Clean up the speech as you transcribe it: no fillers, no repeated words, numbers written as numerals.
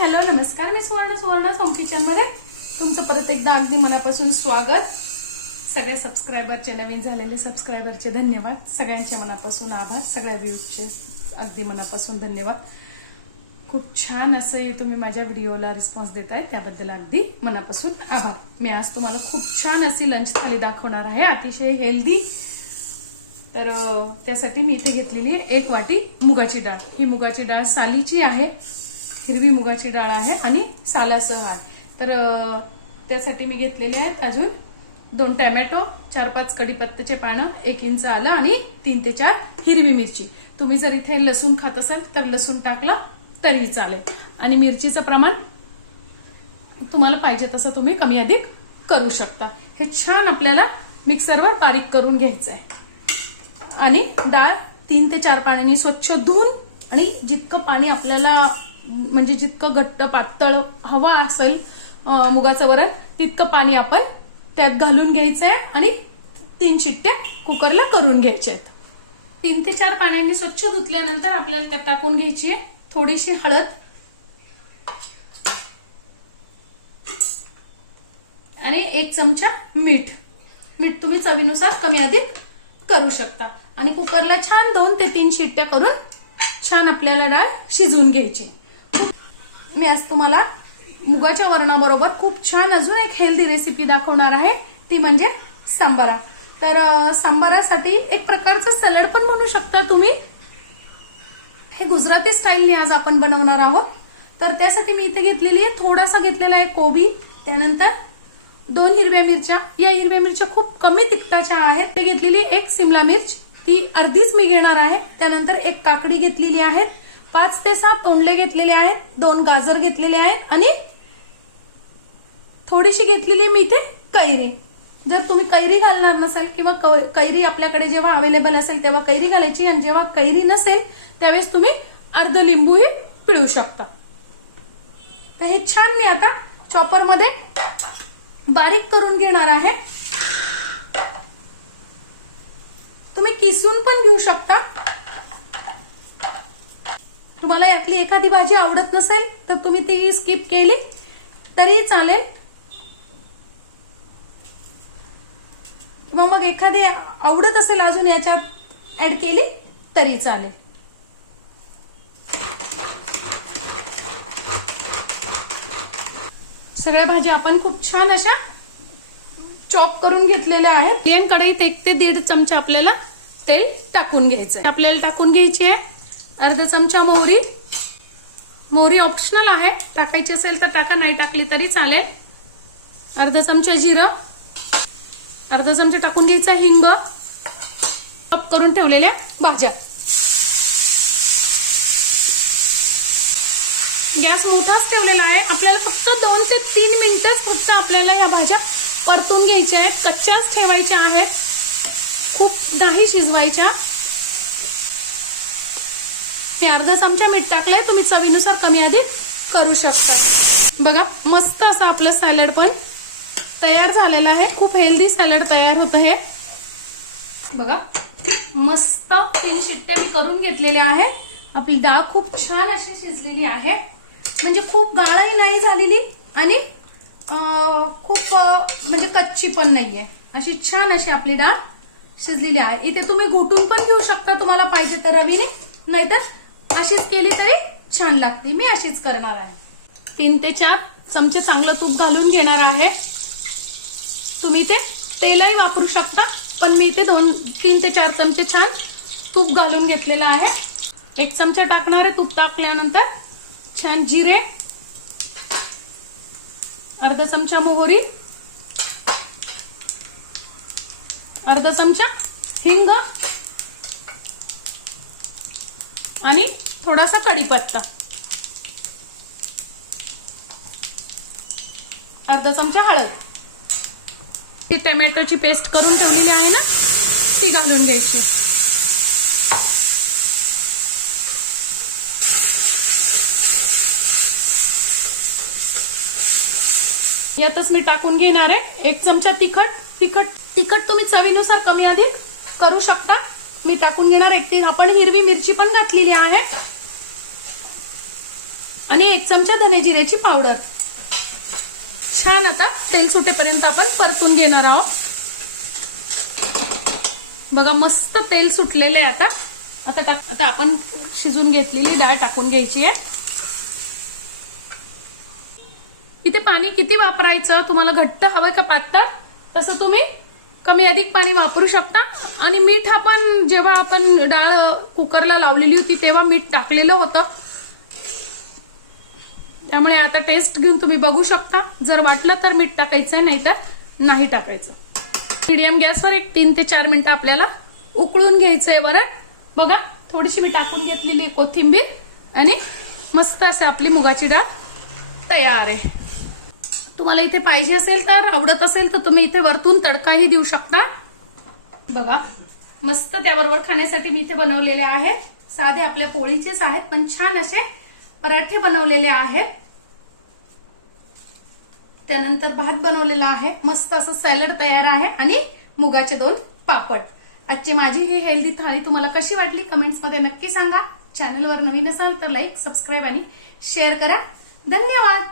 Hello नमस्कार, मी सुवर्ण home kitchen मध्ये तुमचं परत एकदा अगदी मनापासून स्वागत। सगळ्या सबस्क्रायबरचे, नवीन झालेले सबस्क्रायबरचे धन्यवाद, सगळ्यांच्या मनापासून आभार, सगळ्या व्ह्यूजचे अगदी मनापासून धन्यवाद। खूप छान असं तुम्ही माझ्या व्हिडिओला रिस्पॉन्स देताय, त्याबद्दल अगदी मनापासून आभार। मी आज तुम्हाला खूप छान अशी लंच थाली दाखवणार आहे, अतिशय हेल्दी। तर त्यासाठी मी इथे घेतलेली आहे 1 वाटी मुगाची डाळ। ही मुगाची डाळ सालीची आहे, हिरवी मुगाची डाळ आहे आणि सालासह आहे। तर त्यासाठी मी घेतलेले आहेत अजून 2 टोमॅटो, 4-5 कढीपत्त्याचे पानं, 1 इंच आलं आणि 3 ते 4 हिरवी मिरची। तुम्ही जर इथे लसूण खात असाल तर लसूण टाकला तरी चालेल, आणि मिरचीचं प्रमाण तुम्हाला पाहिजे तसं तुम्ही कमी अधिक करू शकता। हे छान आपल्याला मिक्सरवर बारीक करून घ्यायचं आहे आणि डाळ 3 ते 4 पाण्याने स्वच्छ धुवून, आणि जितकं पाणी आपल्याला म्हणजे जितकं घट्ट पातळ हवा असेल मुगाचं वरण तितकं पाणी आपण त्यात घालून घ्यायचंय आणि 3 शिट्ट्या कुकरला करून घ्यायच्या आहेत। 3 ते 4 पाण्याने स्वच्छ धुतल्यानंतर आपल्याला त्यात टाकून घ्यायची आहे थोडीशी हळद आणि 1 चमचा मीठ। मीठ तुम्ही चवीनुसार कमी अधिक करू शकता, आणि कुकरला छान 2 ते 3 शिट्ट्या करून छान आपल्याला डाळ शिजवून घ्यायची। मी आज तुम्हाला मुगाच्या वरणाबरोबर खूप छान अजून एक हेल्दी रेसिपी दाखवणार आहे, ती म्हणजे सांबारा। तर सांबारासाठी एक प्रकारचं सॅलड पण बनवू शकता तुम्ही। हे गुजराती स्टाईलने आज आपण बनवणार आहोत। तर त्यासाठी मी इथे घेतलेली आहे, थोडासा घेतलेला आहे कोबी, त्यानंतर 2 हिरव्या मिरच्या। या हिरव्या मिरच्या खूप कमी तिखटाच्या आहेत। ते घेतलेली 1 सिमला मिर्च, ती अर्धीच मी घेणार आहे। त्यानंतर 1 काकडी घेतलेली आहे, 5 ते 6 तोंडले घेतलेले आहेत, 2 गाजर घेतलेले आहेत आणि थोडीशी घेतलेली मी इथे कैरी। जर तुम्ही कैरी घालणार नसाल किंवा कैरी आपल्याकडे जेव्हा अवेलेबल असेल तेव्हा कैरी घालायची, आणि जेव्हा कैरी नसेल त्यावेळेस तुम्ही अर्ध लिंबूही पिळू शकता। तर हे छान मी आता चॉपर मध्ये बारीक करून घेणार आहे। तुम्ही किसून पण घेऊ शकता। तुम्हाला यातली एखादी भाजी आवडत नसेल तर तुम्ही ती स्किप केली तरी चालेल, किंवा मग एखादी आवडत असेल अजून याच्यात ऍड केली तरी चालेल। सगळ्या भाज्या आपण खूप छान अशा चॉप करून घेतलेल्या आहेत। प्लेन कढईत 1 ते 1.5 चमचा आपल्याला तेल टाकून घ्यायचंय। आपल्याला टाकून घ्यायची आहे अर्धा चमचा मोहरी। मोहरी ऑप्शनल आहे, टाकायची असेल तर टाका, नाही टाकली तरी चालेल। अर्धा चमचा जिरं, अर्धा चमचा टाकून घ्यायचा हिंग, चॉप करून ठेवलेल्या भाज्या। गॅस मोठाच ठेवलेला आहे। आपल्याला फक्त 2 ते 3 मिनिटच फक्त आपल्याला ह्या भाज्या परतून घ्यायच्या आहेत, कच्च्याच ठेवायच्या आहेत, खूप नाही शिजवायच्या। मी अर्धा चमचा मीठ टाकलंय, तुम्ही चवीनुसार कमी अधिक करू शकता। बघा मस्त असं आपलं सॅलड पण तयार झालेलं आहे। खूप हेल्दी सॅलड तयार होतं हे। बघा मस्त 3 शिट्ट्या मी करून घेतलेल्या आहे। आपली डाळ खूप छान अशी शिजलेली आहे, म्हणजे खूप गाळही नाही झालेली आणि खूप म्हणजे कच्ची पण नाहीये, अशी छान अशी आपली डाळ शिजलेली आहे। इथे तुम्ही घोटून पण घेऊ शकता तुम्हाला पाहिजे तर रवीने, नाहीतर अशीच केली तरी छान लागते। मी अशीच करणार आहे। 3 ते 4 चमचे चांगलं तूप घालून घेणार आहे। तुम्ही ते तेलही वापरू शकता, पण मी इथे 3 ते 4 चमचे छान तूप घालून घेतलेलं आहे। 1 चमचा टाकणार आहे। तूप टाकल्यानंतर छान जिरे, अर्धा चमचा मोहरी, अर्धा चमचा हिंग आणि थोडासा कढीपत्ता, अर्धा चमचा हळद। ती टोमॅटोची पेस्ट करून ठेवलेली आहे ना, ती घालून घ्यायची। यातच मी टाकून घेणार आहे 1 चमचा तिखट तुम्ही चवीनुसार कमी अधिक करू शकता। मी टाकून घेणार 1 आपण हिरवी मिरची पण घातलेली आहे, आणि 1 चमचा धने जिऱ्याची पावडर. छान आता तेल सुटेपर्यंत आपण परतून घेणार आहोत. बघा मस्त तेल सुटलेले आहे. आता आपण शिजून घेतलेली डाळ टाकून घ्यायची आहे. इथे पाणी किती वापरायचं, तुम्हाला घट्ट हवंय का पातळ, तसं तुम्ही कमी अधिक पाणी वापरू शकता. आणि मीठ आपण जेव्हा आपण डाळ कुकरला लावलेली होती तेव्हा मीठ टाकलेलं होतं, त्यामुळे आता टेस्ट घेऊन तुम्ही बघू शकता. जर वाटलं तर मीठ टाकायचंय, नाही तर नाही टाकायचं. मीडियम गॅसवर 3 ते 4 मिनिटं आपल्याला उकळून घ्यायचंय वरण. बघा थोडीशी मी टाकून घेतलेली कोथिंबीर आणि मस्त असे आपली मुगाची डाळ तयार आहे. तुम्हाला इथे पाहिजे असेल तर, आवडत असेल तर तुम्ही इथे वरतून तडकाही देऊ शकता. बघा मस्त त्याबरोबर खाण्यासाठी मी इथे बनवलेले आहेत. साधे आपल्या पोळीचेच आहेत, पण छान असे पराठे बनवलेले आहेत. त्यानंतर भात बनवलेला आहे, मस्त असं सॅलड तयार आहे आणि मुगाचे 2 पापड. आजची माझी ही हेल्दी थाळी तुम्हाला कशी वाटली कमेंट्स मध्ये नक्की सांगा. चॅनलवर नवीन असाल तर लाईक, सबस्क्राईब आणि शेअर करा. धन्यवाद.